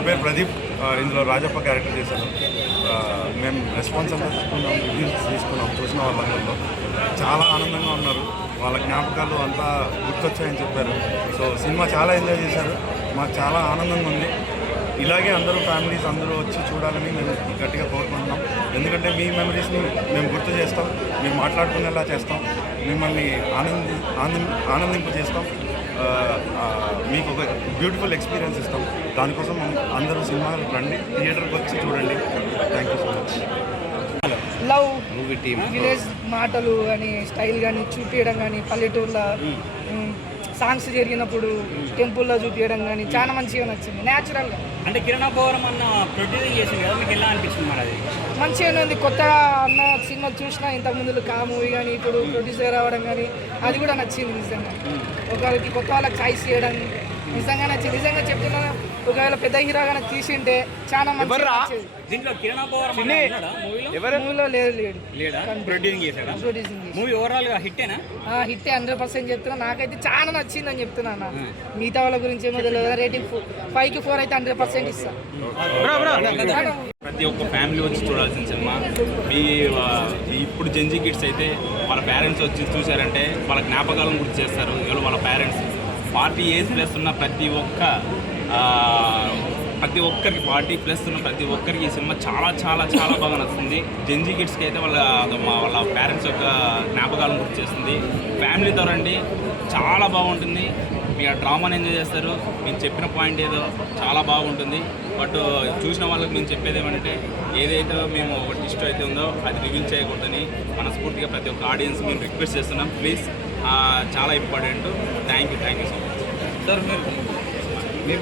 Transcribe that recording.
నా పేరు ప్రదీప్. ఇందులో రాజప్ప క్యారెక్టర్ చేశాను. మేము రెస్పాన్స్ అంతా తీసుకున్నాం, రివ్యూస్ తీసుకున్నాం. చూసిన వాళ్ళందరిలో చాలా ఆనందంగా ఉన్నారు. వాళ్ళ జ్ఞాపకాలు అంతా గుర్తొచ్చాయని చెప్పారు. సో సినిమా చాలా ఎంజాయ్ చేశారు. మాకు చాలా ఆనందంగా ఉంది. ఇలాగే అందరూ ఫ్యామిలీస్ అందరూ వచ్చి చూడాలని మేము గట్టిగా కోరుకుంటున్నాం. ఎందుకంటే మీ మెమరీస్ని మేము గుర్తు చేస్తాం, మేము మాట్లాడుకునేలా చేస్తాం, మిమ్మల్ని ఆనందింపు చేస్తాం, మీకు ఒక బ్యూటిఫుల్ ఎక్స్పీరియన్స్ ఇస్తాం. దానికోసం అందరూ సినిమాలు రండి, థియేటర్కి వచ్చి చూడండి. Thank you so much. Love movie team village మాటలు కానీ స్టైల్ కానీ చూపించడం కానీ పల్లెటూర్లో సాంగ్స్ జరిగినప్పుడు టెంపుల్లో చూపించడం కానీ చాలా మంచిగా నచ్చింది. న్యాచురల్గా అంటే కిరణ్ అబ్బవరం అన్న ప్రొడ్యూసింగ్ చేసింది కదా, మీకు ఎలా అనిపించింది మరి? అది మంచిగానే ఉంది. కొత్తగా అన్న సినిమా చూసినా ఇంతకుముందు కా మూవీ కానీ ఇప్పుడు ప్రొడ్యూసర్ రావడం కానీ అది కూడా నచ్చింది. నిజంగా ఒకరికి కొత్త వాళ్ళకి ఛాయిస్ చేయడం నిజంగా నచ్చింది. నిజంగా చెప్తున్నా, ఒకవేళ పెద్ద హీరోగానే తీసింటే చాలా మంచి. దీంట్లో కిరణ్ అబ్బవరం మూవీలో లేడా ప్రొడ్యూసింగ్ చేశాడా? ప్రొడ్యూసింగ్ మూవీ ఓవరాల్ గా హిట్టేనా? హిట్టే 100% చెప్తున్నా. నాకైతే చాలా నచ్చిందని చెప్తున్నా అన్న. మిగతా వాళ్ళ గురించి ఏమో తెలియదు. రేటింగ్ 5కి 4 అయితే 100% ఇస్తా. ప్రతి ఒక్క ఫ్యామిలీ వచ్చి చూడాల్సిన సినిమా. ఇప్పుడు జెన్జీ కిడ్స్ అయితే వాళ్ళ పేరెంట్స్ వచ్చి చూశారంటే వాళ్ళ జ్ఞాపకాలను గుర్తు చేస్తారు. ఇవాళ వాళ్ళ పేరెంట్స్ 40 ఏజ్ ప్లస్ ఉన్న ప్రతి ఒక్కరికి 40 ప్లస్ ఉన్న ప్రతి ఒక్కరికి ఈ సినిమా చాలా చాలా చాలా బాగా నచ్చుతుంది. జెన్జీ కిడ్స్కి అయితే వాళ్ళ పేరెంట్స్ యొక్క జ్ఞాపకాలను గుర్తు చేస్తుంది. ఫ్యామిలీతో రండి, చాలా బాగుంటుంది. మీ ఆ డ్రామాని ఎంజాయ్ చేస్తారు. మీరు చెప్పిన పాయింట్ ఏదో చాలా బాగుంటుంది. బట్ చూసిన వాళ్ళకి మేము చెప్పేది ఏమంటే, ఏదైతే మేము ఒక ట్విస్ట్ అయితే ఉందో అది రివీల్ చేయకూడదని మనస్ఫూర్తిగా ప్రతి ఒక్క ఆడియన్స్ మేము రిక్వెస్ట్ చేస్తున్నాం. ప్లీజ్, చాలా important. Thank you so much. Sir, మీరు